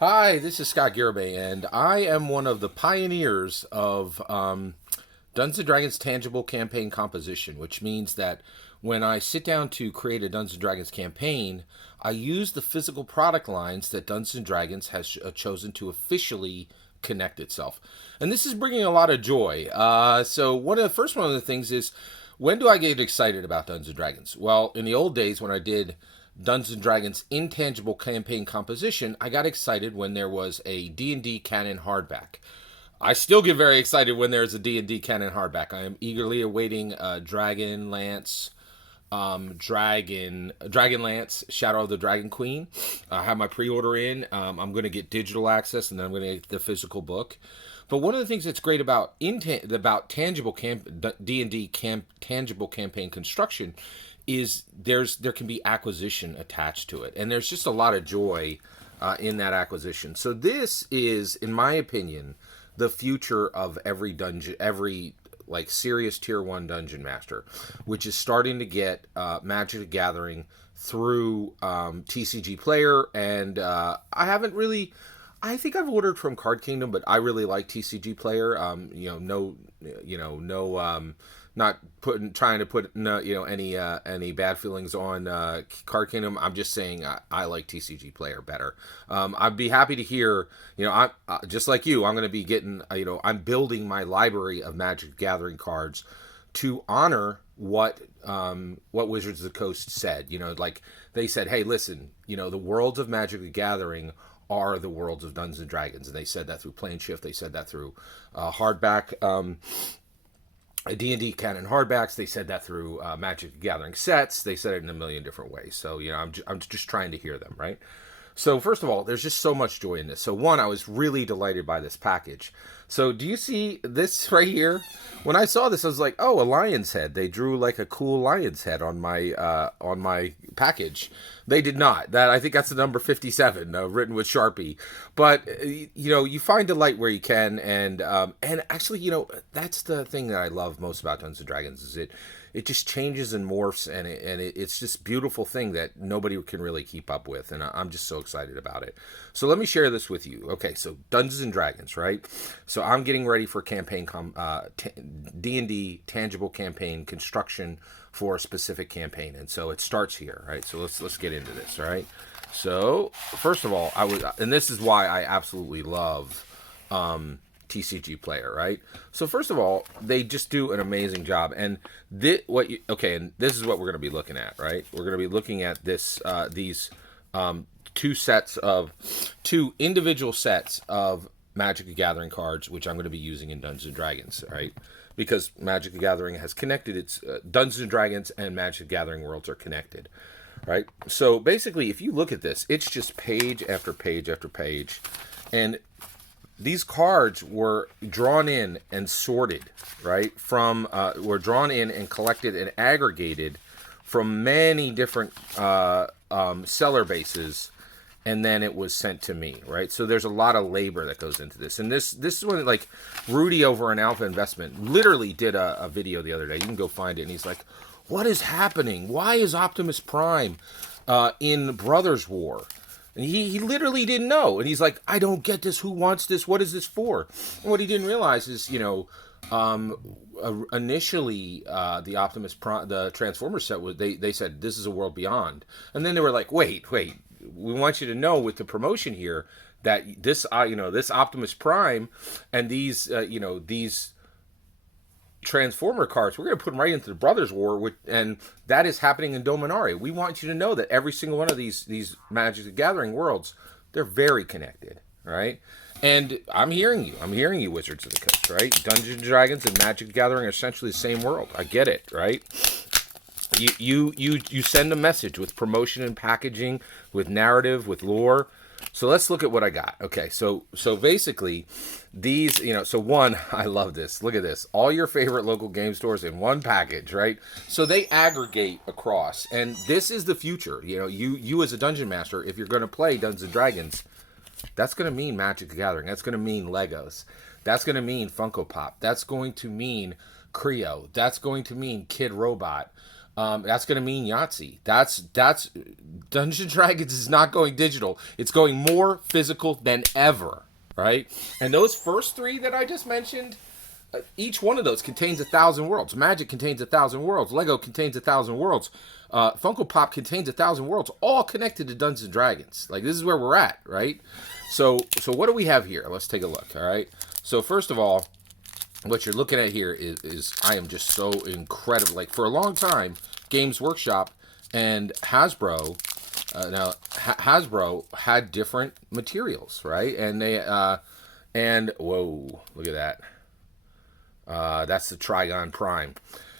Hi, this is Scott Garibay, and I am one of the pioneers of Dungeons and Dragons tangible campaign composition, which means that when I sit down to create a Dungeons and Dragons campaign, I use the physical product lines that Dungeons and Dragons has chosen to officially connect itself. And this is bringing a lot of joy. So one of the things is, when do I get excited about Dungeons and Dragons? Well, in the old days when I did Dungeons and Dragons intangible campaign composition, I got excited when there was a D&D canon hardback. I still get very excited when there's a D&D canon hardback. I am eagerly awaiting Dragonlance, Shadow of the Dragon Queen. I have my pre-order in. I'm going to get digital access, and then I'm going to get the physical book. But one of the things that's great about tangible D&D tangible campaign construction is there can be acquisition attached to it, and there's just a lot of joy in that acquisition. So this is, in my opinion, the future of every dungeon, every like serious tier 1 dungeon master, which is starting to get Magic the Gathering through TCG Player. And I think I've ordered from Card Kingdom, but I really like TCG Player. Not trying to put any bad feelings on Card Kingdom. I'm just saying I like TCG Player better. I'd be happy to hear. I just like you. I'm going to be getting. I'm building my library of Magic Gathering cards to honor what Wizards of the Coast said. Like they said, hey, listen. The worlds of Magic the Gathering are the worlds of Dungeons and Dragons, and they said that through Plane Shift. They said that through hardback. D&D canon hardbacks. They said that through Magic the Gathering sets. They said it in a million different ways. So, I'm just trying to hear them, right? So, first of all, there's just so much joy in this. So, one, I was really delighted by this package. So, do you see this right here? When I saw this, I was like, oh, a lion's head. They drew like a cool lion's head on my package. They did not. I think that's the number 57, written with Sharpie. But you find delight where you can, and actually, that's the thing that I love most about Dungeons and Dragons is it just changes and morphs, and it's just beautiful thing that nobody can really keep up with, and I'm just so excited about it. So let me share this with you. Okay, so Dungeons and Dragons, right? So I'm getting ready for campaign D&D tangible campaign construction for a specific campaign, and so it starts here, right? So let's get into this, all right? So first of all, and this is why I absolutely love TCG Player, right? So first of all, they just do an amazing job, and this is what we're going to be looking at, right? We're going to be looking at these two individual sets of Magic the Gathering cards, which I'm going to be using in Dungeons and Dragons, right? Because Magic the Gathering has connected its Dungeons and Dragons and Magic the Gathering worlds are connected, right? So basically, if you look at this, it's just page after page after page, and these cards were drawn in and sorted, right? Were drawn in and collected and aggregated from many different seller bases, and then it was sent to me, right? So there's a lot of labor that goes into this. And this is when, like, Rudy over in Alpha Investment literally did a video the other day. You can go find it, and he's like, what is happening? Why is Optimus Prime in Brothers War? And he literally didn't know. And he's like, I don't get this. Who wants this? What is this for? And what he didn't realize is, initially the Optimus Prime, the Transformers set, they said, this is a world beyond. And then they were like, wait. We want you to know with the promotion here that this Optimus Prime and these Transformer cards, we're going to put them right into the Brothers War, and that is happening in Dominaria. We want you to know that every single one of these Magic the Gathering worlds, they're very connected, right? And I'm hearing you, Wizards of the Coast, right? Dungeons and Dragons and Magic the Gathering are essentially the same world. I get it, right? You send a message with promotion and packaging, with narrative, with lore. So let's look at what I got. Okay, so basically, these, so one, I love this. Look at this. All your favorite local game stores in one package, right? So they aggregate across, and this is the future. You as a dungeon master, if you're going to play Dungeons and Dragons, that's going to mean Magic the Gathering. That's going to mean Legos. That's going to mean Funko Pop. That's going to mean Creo. That's going to mean Kid Robot. That's going to mean Yahtzee. That's Dungeons and Dragons is not going digital. It's going more physical than ever, right? And those first three that I just mentioned, each one of those contains 1,000 worlds. Magic contains 1,000 worlds. Lego contains 1,000 worlds. Funko Pop contains 1,000 worlds, all connected to Dungeons and Dragons. Like, this is where we're at, right? So what do we have here? Let's take a look. All right. So first of all, what you're looking at here is I am just so incredible. Like, for a long time, Games Workshop and Hasbro. Now Hasbro had different materials, right? And they and whoa, look at that. That's the Trigon Prime.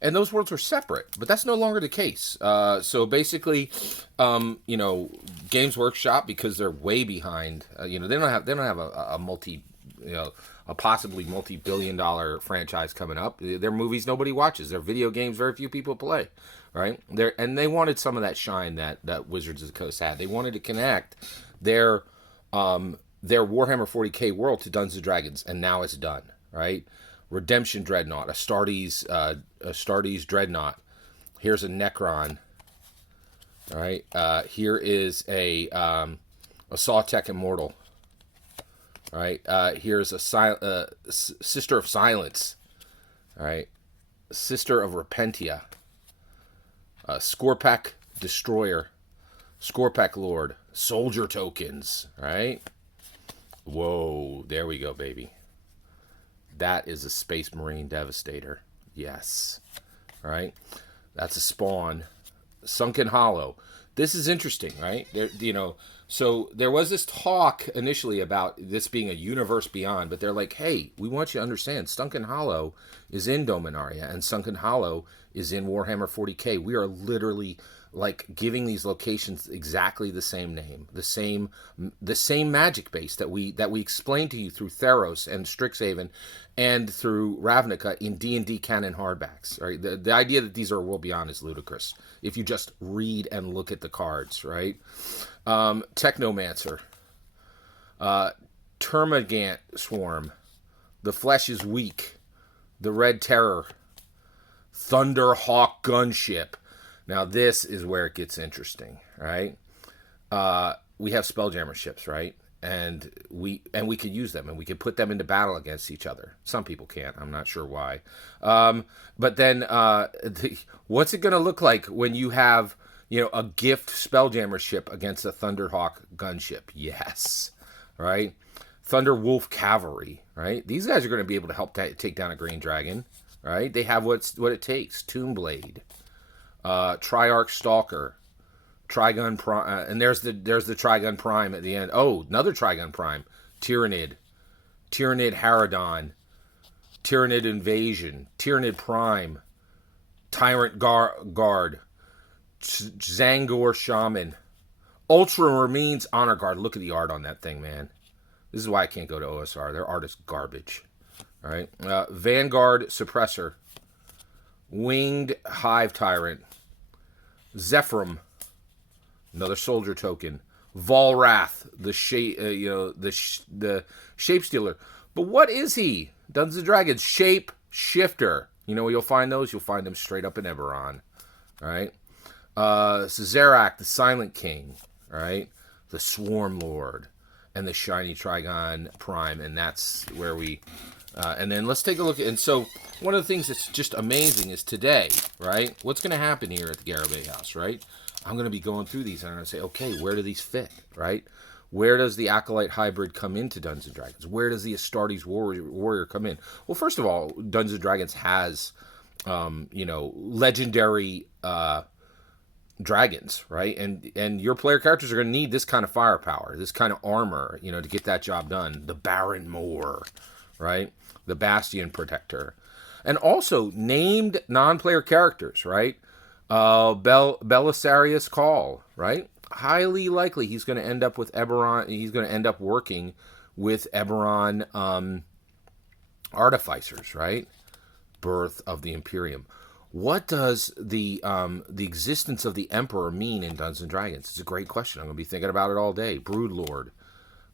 And those worlds were separate, but that's no longer the case. So basically, Games Workshop, because they're way behind, they don't have a multi, a possibly multi-billion-dollar franchise coming up. Their movies nobody watches. Their video games very few people play, right? And they wanted some of that shine that Wizards of the Coast had. They wanted to connect their Warhammer 40K world to Dungeons and Dragons, and now it's done, right? Redemption Dreadnought, Astartes Dreadnought. Here's a Necron. All right. Here is a Sawtech Immortal. All right. Here's a Sister of Silence. All right. Sister of Repentia. Scorpek Destroyer. Scorpek Lord. Soldier Tokens. All right. Whoa. There we go, baby. That is a Space Marine Devastator. Yes. All right. That's a Spawn. Sunken Hollow. This is interesting, right? So there was this talk initially about this being a universe beyond, but they're like, hey, we want you to understand, Sunken Hollow is in Dominaria, and Sunken Hollow is in Warhammer 40K. We are literally like giving these locations exactly the same name, the same magic base that we explained to you through Theros and Strixhaven and through Ravnica in D&D canon hardbacks. Right? The idea that these are a world beyond is ludicrous if you just read and look at the cards, right? Technomancer, Termagant Swarm, The Flesh is Weak, The Red Terror, Thunderhawk Gunship. Now, this is where it gets interesting, right? We have Spelljammer ships, right? And we could use them, and we could put them into battle against each other. Some people can't. I'm not sure why. But then, what's it going to look like when you have, a gift Spelljammer ship against a Thunderhawk gunship? Yes, right? Thunderwolf Cavalry, right? These guys are going to be able to help take down a Green Dragon, right? They have what it takes. Tombblade. Triarch Stalker, Trigun Prime, and there's the Trigun Prime at the end. Oh, another Trigun Prime, Tyrannid Haradon, Tyrannid Invasion, Tyrannid Prime, Tyrant Guard, Zangor Shaman, Ultramarines Honor Guard. Look at the art on that thing, man. This is why I can't go to OSR. Their art is garbage. All right, Vanguard Suppressor, Winged Hive Tyrant, Zephyrum, another soldier token, Volrath, the shape stealer. But what is he? Dungeons and Dragons shape shifter. Where you'll find those? You'll find them straight up in Eberron. All right. Zarak, the Silent King. All right. The Swarm Lord and the Shiny Trigon Prime, and that's where we. And then let's take a look at. And so one of the things that's just amazing is today, right? What's going to happen here at the Garibay house, right? I'm going to be going through these and I'm going to say, okay, where do these fit, right? Where does the Acolyte Hybrid come into Dungeons & Dragons? Where does the Astartes Warrior come in? Well, first of all, Dungeons & Dragons has, legendary dragons, right? And your player characters are going to need this kind of firepower, this kind of armor, to get that job done. The Baron Moor, right? The Bastion Protector. And also named non-player characters, right? Belisarius Call, right? Highly likely he's going to end up with Eberron. He's going to end up working with Eberron artificers, right? Birth of the Imperium. What does the existence of the Emperor mean in Dungeons and Dragons? It's a great question. I'm going to be thinking about it all day. Broodlord,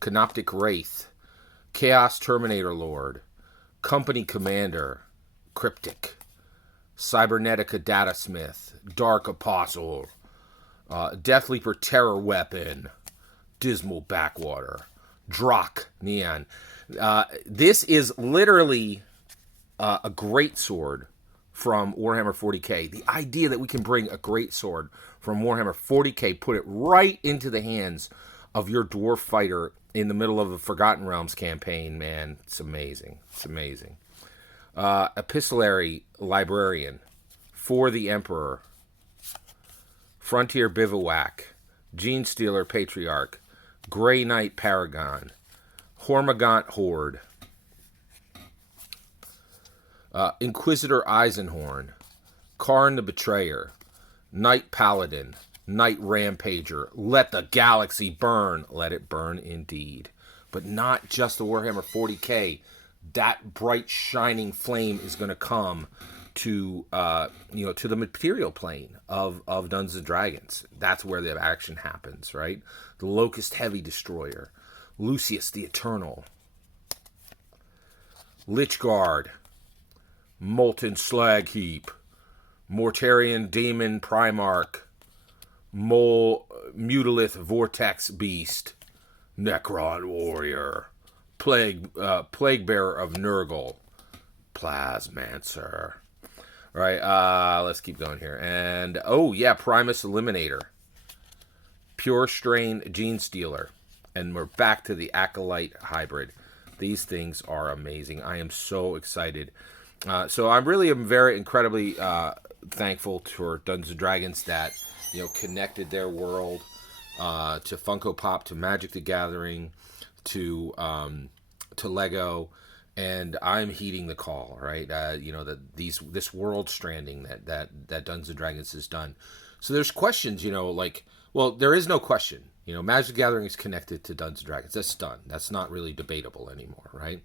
Canoptic Wraith, Chaos Terminator Lord, Company Commander, Cryptic, Cybernetica Datasmith, Dark Apostle, Deathleaper Terror Weapon, Dismal Backwater, Drak Neon. This is literally a great sword from Warhammer 40k. The idea that we can bring a great sword from Warhammer 40k, put it right into the hands of your dwarf fighter in the middle of the Forgotten Realms campaign, man, it's amazing. It's amazing. Epistolary Librarian, For the Emperor, Frontier Bivouac, Gene Stealer Patriarch, Grey Knight Paragon, Hormagaunt Horde, Inquisitor Eisenhorn, Karn the Betrayer, Knight Paladin, Knight Rampager, Let the Galaxy Burn, let it burn indeed. But not just the Warhammer 40k. That bright shining flame is going to come to to the material plane of Dungeons and Dragons. That's where the action happens, right? The Locust Heavy Destroyer, Lucius the Eternal, Lichguard, Molten Slag Heap, Mortarian Demon Primarch, Mutalith Vortex Beast, Necron Warrior, Plague Bearer of Nurgle, Plasmancer. All right, let's keep going here. And, Primus Eliminator, Pure Strain Gene Stealer. And we're back to the Acolyte Hybrid. These things are amazing. I am so excited. So I really am very incredibly thankful for Dungeons & Dragons that, connected their world to Funko Pop, to Magic the Gathering, to Lego, and I'm heeding the call, right? This world stranding that Dungeons and Dragons has done. So there's questions, there is no question. Magic the Gathering is connected to Dungeons and Dragons. That's done. That's not really debatable anymore, right?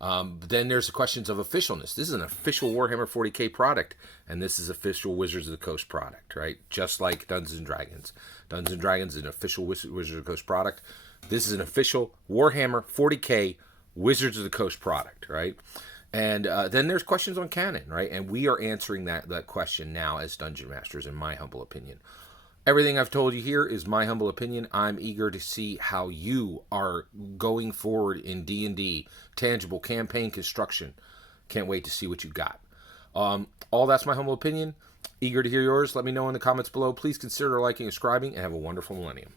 But then there's the questions of officialness. This is an official Warhammer 40k product, and this is official Wizards of the Coast product, right? Just like Dungeons and Dragons. Dungeons and Dragons is an official Wizards of the Coast product. This is an official Warhammer 40k Wizards of the Coast product, right? And then there's questions on canon, right? And we are answering that question now as Dungeon Masters, in my humble opinion. Everything I've told you here is my humble opinion. I'm eager to see how you are going forward in D&D, tangible campaign construction. Can't wait to see what you got. All that's my humble opinion. Eager to hear yours. Let me know in the comments below. Please consider liking and subscribing, and have a wonderful millennium.